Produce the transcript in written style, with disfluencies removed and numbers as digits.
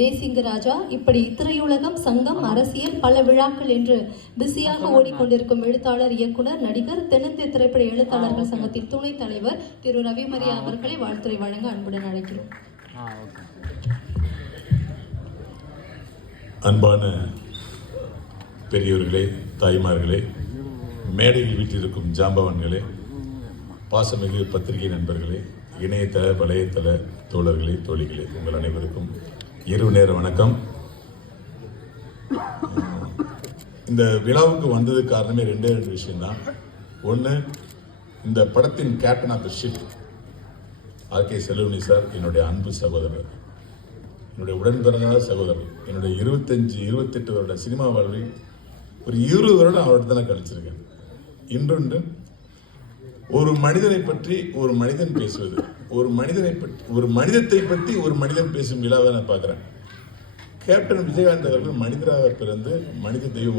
தேசிங்கராஜா இப்படி திரையுலகம், சங்கம், அரசியல் பல விழாக்கள் என்று பிஸியாக ஓடிக்கொண்டிருக்கும் எழுத்தாளர், இயக்குனர், நடிகர், தென்னிந்திய திரைப்பட எழுத்தாளர்கள் சங்கத்தின் துணைத் தலைவர் திரு ரவிமரியா அவர்களை வாழ்த்துரை வழங்க அன்புடன் அழைக்கிறோம். அன்பான பெரியோர்களே, தாய்மார்களே, மேடையில் வீட்டிலிருக்கும் ஜாம்பவான்களே, பாசமிகு பத்திரிகை நண்பர்களே, இணையதள வலையத்தள தோழர்களே, தோழிகளே, உங்கள் அனைவருக்கும் இரவு நேர வணக்கம். இந்த விழாவுக்கு வந்தது காரணமே ரெண்டு விஷயம்தான். ஒன்று, இந்த படத்தின் captain of the ship RK. Selvamani sir என்னுடைய அன்பு சகோதரர், என்னுடைய உடன் பிறந்த சகோதரர். என்னுடைய 28 வருட சினிமா வாழ்வில் ஒரு 20 வருடம் அவர்கிட்ட தான் கழிச்சிருக்கேன். இன்றொன்று ஒரு மனிதனை பற்றி ஒரு மனிதன் பேசுவது, ஒரு மனிதத்தை பற்றி ஒரு மனிதன் பேசும் விழாவை நான் பார்க்குறேன். கேப்டன் விஜயகாந்த் அவர்கள் மனிதராக பிறந்து மனித தெய்வம்